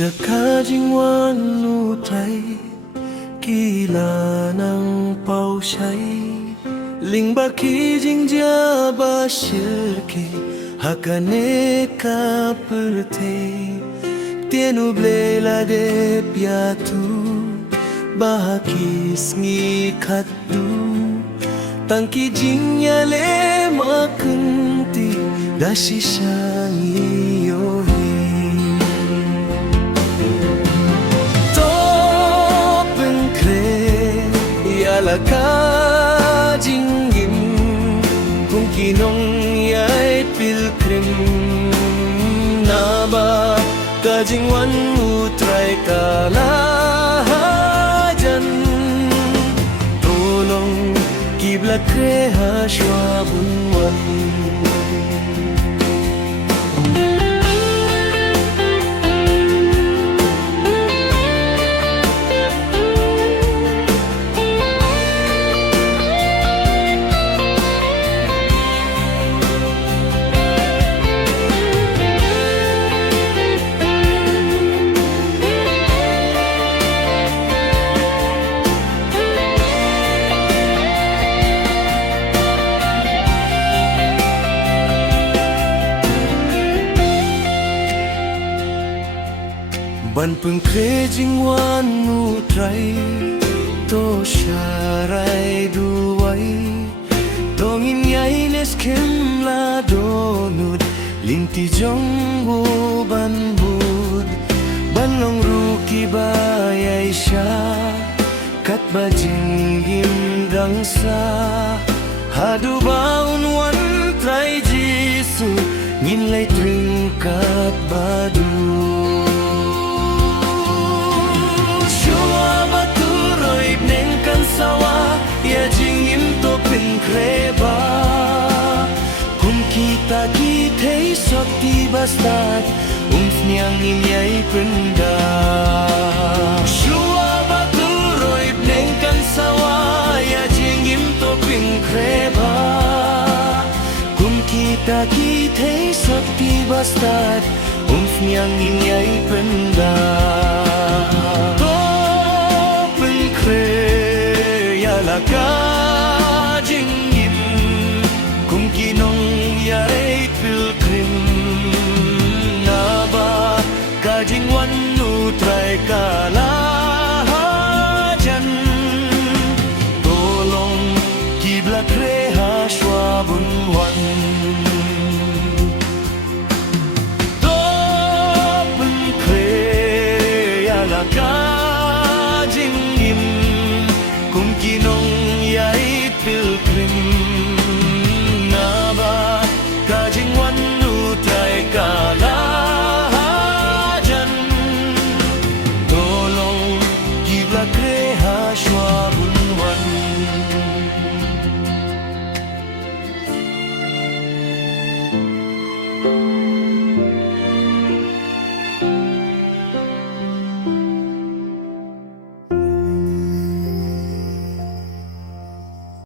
Tidak kajingwan utay Kila ng pausay Ling baki jingja bashirke Hakane ka perte Tienuble la de piatu Bahakis ngi katu Tangki jingnya le makunti Dashi shangi yohi Topen kre Yalaka jingim Kung kinong yay pilgrim Naba kajingwan utray kalahajan Tolong kiblat kreha shwabunwan Ban pung kre jingwan utray To syarai duway Dongin yay neskem la donud Linti jong wo ban bud Ban long ruki bayay siya Kat ba jinggim dangsa Hadu baun wan tray jisu Ngin lay tringkat badu Ya jingim to pinkreba Kum kita kitay sakti bastat Niang inyay penda Shua baturoy pnengkan sawa Ya jingim to pinkreba Kum kita kitay sakti bastat Niang inyay penda Laka jingim Kung kinong yay pilgrim Naba kajingwan utray kala